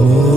Oh.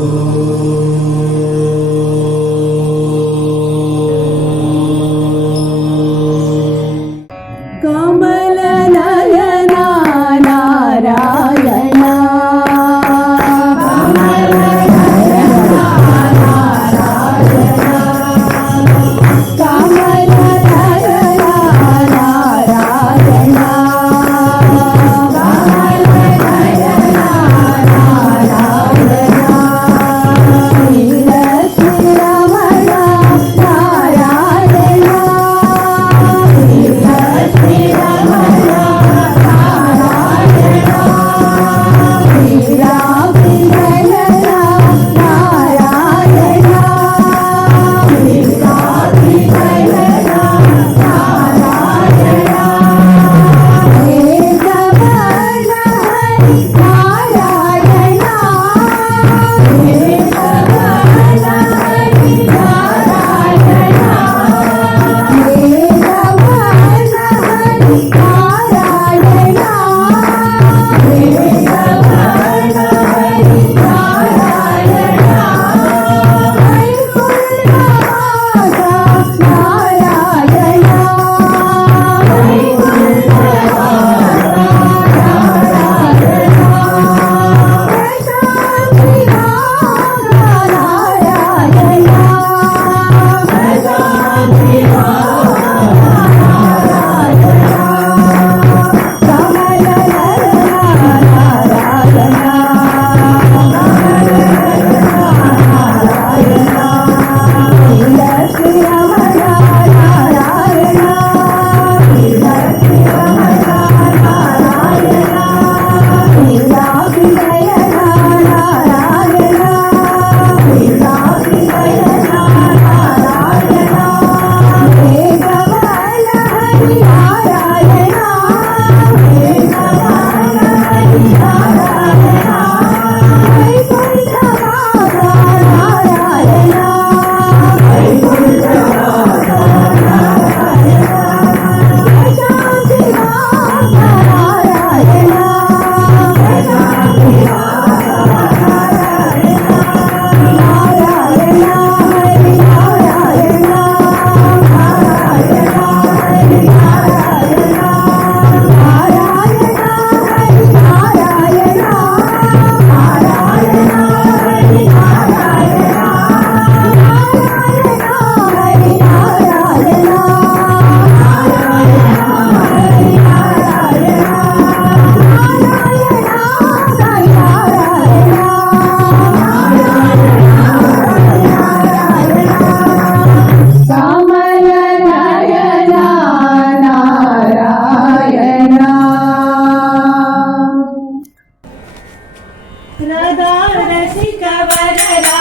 रा कर कविहारा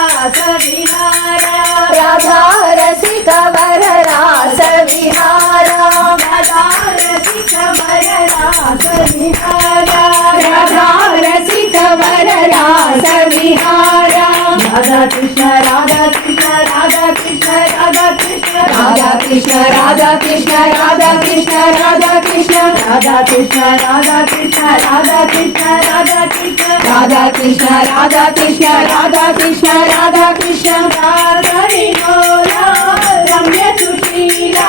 राधामि हारा नगारम्बरला कविहारा राधारामि हारा రాధా కృష్ణ రాధా కృష్ణ రాధా కృష్ణ రాధా కృష్ణ రాధా కృష్ణ రాధా కృష్ణ రాధా కృష్ణ రాధా కృష్ణ రాధా కృష్ణ రాధా కృష్ణ రాధా కృష్ణ రాధా కృష్ణ రాధా కృష్ణ రాధా కృష్ణ రాధా కృష్ణ రాధా కృష్ణ రాధా రమ్య సుశీలా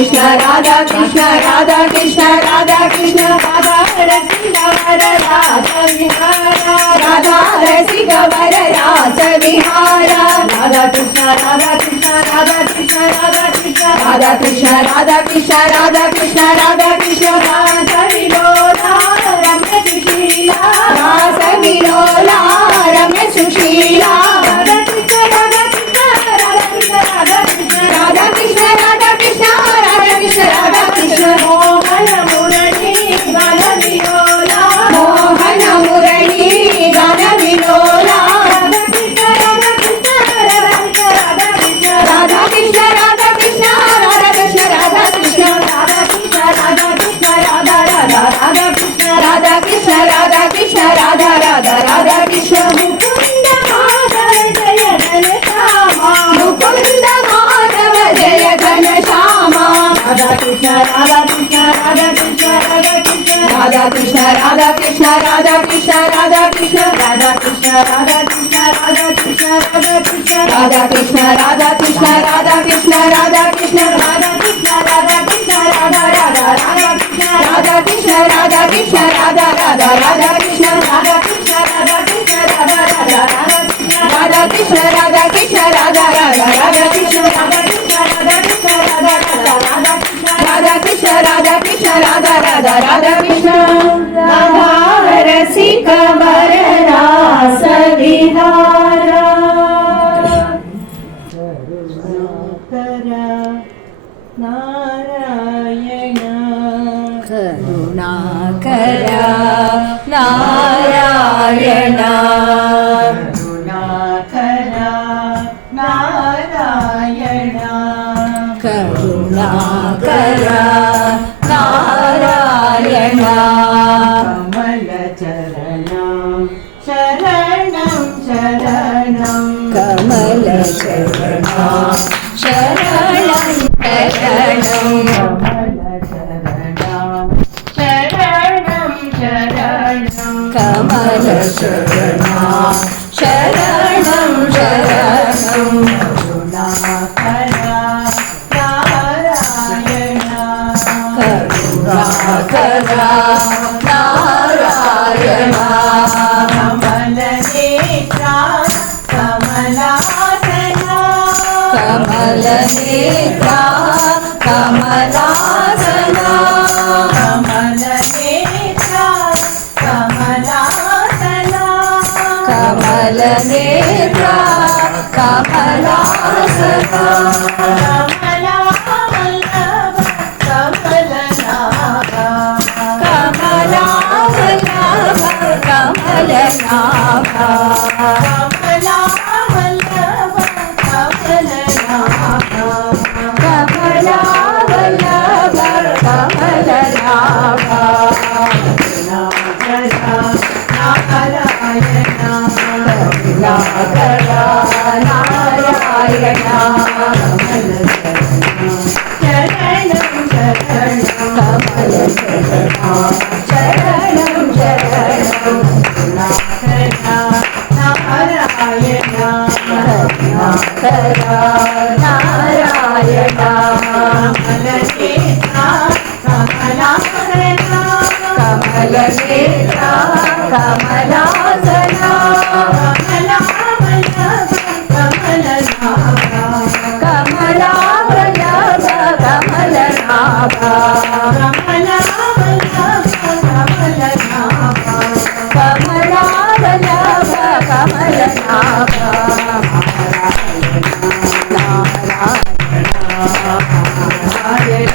కృష్ణ రాధా కృష్ణ రాధా కృష్ణ రాధా కృష్ణ రాధా రసిక వర రాస విహార రాధా రసిక వర రాస విహార రాధా కృష్ణ రాధా కృష్ణ రాధా కృష్ణ రాధా కృష్ణ రాధా కృష్ణ రాధా కృష్ణ రాధా కృష్ణ రాధా కృష్ణ రాస విలోలా రమ్య సుశీల రాస విలోలా రాధా కృష్ణ రాధా కృష్ణ రాధా కృష్ణ రాధా కృష్ణ రాధా కృష్ణ రాధా కృష్ణ రాధా కృష్ణ రాధా కృష్ణ రాధా కృష్ణ రాధా కృష్ణ రాధా కృష్ణ రాధా కృష్ణ రాధా కృష్ణ రాధా కృష్ణ రాధా రాధా రాధా కృష్ణ రాధా కృష్ణ రాధా కృష్ణ రాధా రాధా రాధా राधा कृष्ण रसिक वर रास विहारा नारायण करुणाकरा नारायणा करुणाकरा कमल शरणा शरण